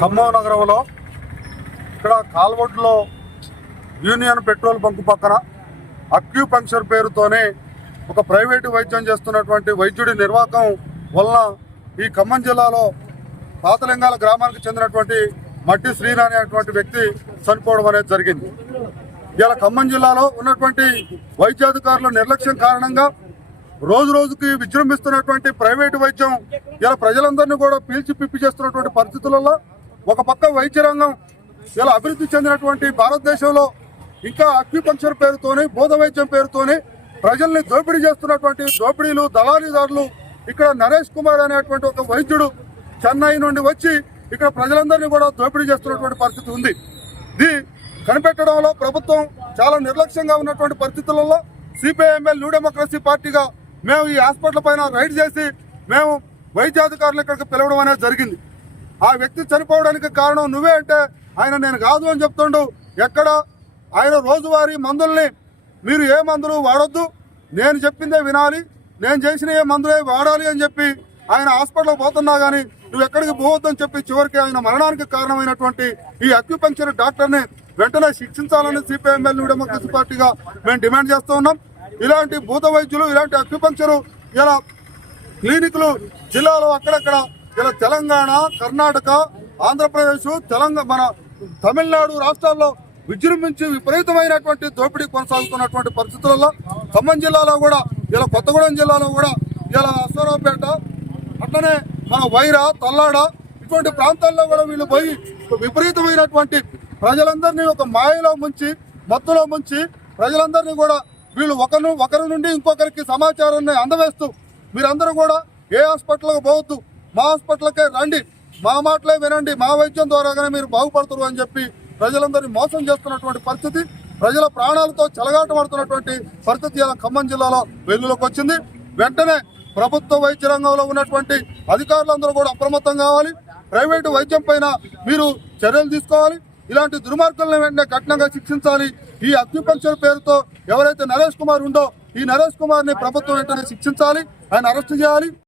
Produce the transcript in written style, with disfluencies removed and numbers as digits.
ఖమ్మం నగరంలో ఇక్కడ కాల్వడ్లో union petrol bunk పక్కన అక్యూపంక్చర్ పేరుతోనే ఒక ప్రైవేటు వైద్యం చేస్తున్నటువంటి వైద్యుడి నిర్వాహకం వలన ఈ ఖమ్మం జిల్లాలో పాతలింగాల గ్రామానికి చెందినటువంటి మట్టి శ్రీనా అనేటువంటి వ్యక్తి చనిపోవడం అనేది జరిగింది. ఇలా ఖమ్మం జిల్లాలో ఉన్నటువంటి వైద్యాధికారుల నిర్లక్ష్యం కారణంగా రోజు రోజుకి విజృంభిస్తున్నటువంటి ప్రైవేటు వైద్యం ఇలా ప్రజలందరినీ కూడా పీల్చి పిప్పి చేస్తున్నటువంటి పరిస్థితులలో ఒక పక్క వైద్య రంగం ఇలా అభివృద్ధి చెందినటువంటి భారతదేశంలో ఇంకా అక్యూపంక్చర్ పేరుతోని బోధ వైద్యం పేరుతోని ప్రజల్ని దోపిడీ చేస్తున్నటువంటి దోపిడీలు దళారీదారులు ఇక్కడ నరేష్ కుమార్ అనేటువంటి ఒక వైద్యుడు చెన్నై నుండి వచ్చి ఇక్కడ ప్రజలందరినీ కూడా దోపిడీ చేస్తున్నటువంటి పరిస్థితి ఉంది. ఇది కనిపెట్టడంలో ప్రభుత్వం చాలా నిర్లక్ష్యంగా ఉన్నటువంటి పరిస్థితులలో సిపిఐఎంఎల్ న్యూ డెమోక్రసీ పార్టీగా మేము ఈ హాస్పిటల్ పైన రైడ్ చేసి మేము వైద్యాధికారులు ఇక్కడికి పిలవడం అనేది జరిగింది. ఆ వ్యక్తి చనిపోవడానికి కారణం నువ్వే అంటే ఆయన నేను కాదు అని చెప్తుండు. ఎక్కడ ఆయన రోజువారీ మందుల్ని మీరు ఏ మందులు వాడొద్దు, నేను చెప్పిందే వినాలి, నేను చేసిన ఏ మందులే వాడాలి అని చెప్పి ఆయన హాస్పిటల్కి పోతున్నా కానీ నువ్వు ఎక్కడికి పోవద్దని చెప్పి చివరికి ఆయన మరణానికి కారణమైనటువంటి ఈ అక్యూపంక్చర్ డాక్టర్ని వెంటనే శిక్షించాలని సిపిఐఎంఎల్ న్యూ డెమోక్రసీ పార్టీగా మేము డిమాండ్ చేస్తూ ఉన్నాం. ఇలాంటి భూత వైద్యులు ఇలాంటి అక్యూపంక్చర్ ఇలా క్లినిక్లు జిల్లాలో అక్కడక్కడ ఇలా తెలంగాణ, కర్ణాటక, ఆంధ్రప్రదేశ్, మన తమిళనాడు రాష్ట్రాల్లో విజృంభించి విపరీతమైనటువంటి దోపిడీ కొనసాగుతున్నటువంటి పరిస్థితులలో ఖమ్మం జిల్లాలో కూడా ఇలా కొత్తగూడెం జిల్లాలో కూడా ఇలా అశ్వరావుపేట అట్లనే మన వైరా, తల్లాడ ఇటువంటి ప్రాంతాల్లో కూడా వీళ్ళు పోయి విపరీతమైనటువంటి ప్రజలందరినీ ఒక మాయలో ముంచి మత్తులో ముంచి ప్రజలందరినీ కూడా వీళ్ళు ఒకరి నుండి ఇంకొకరికి సమాచారాన్ని అందవేస్తూ మీరందరూ కూడా ఏ హాస్పిటల్కి పోవద్దు, మా హాస్పిటల్కే రండి, మా మాటలే వినండి, మా వైద్యం ద్వారాగానే మీరు బాగుపడతారు అని చెప్పి ప్రజలందరినీ మోసం చేస్తున్నటువంటి పరిస్థితి, ప్రజల ప్రాణాలతో చెలగాటమాడుతున్నటువంటి పరిస్థితి ఇలా ఖమ్మం జిల్లాలో వెలుగులోకి వచ్చింది. వెంటనే ప్రభుత్వ వైద్య రంగంలో ఉన్నటువంటి అధికారులందరూ కూడా అప్రమత్తం కావాలి. ప్రైవేటు వైద్యం పైన మీరు చర్యలు తీసుకోవాలి. ఇలాంటి దుర్మార్గులను వెంటనే కఠినంగా శిక్షించాలి. ఈ అక్యూపంక్చర్ పేరుతో ఎవరైతే నరేష్ కుమార్ ఉందో ఈ నరేష్ కుమార్ ని ప్రభుత్వం వెంటనే శిక్షించాలి, ఆయన అరెస్ట్ చేయాలి.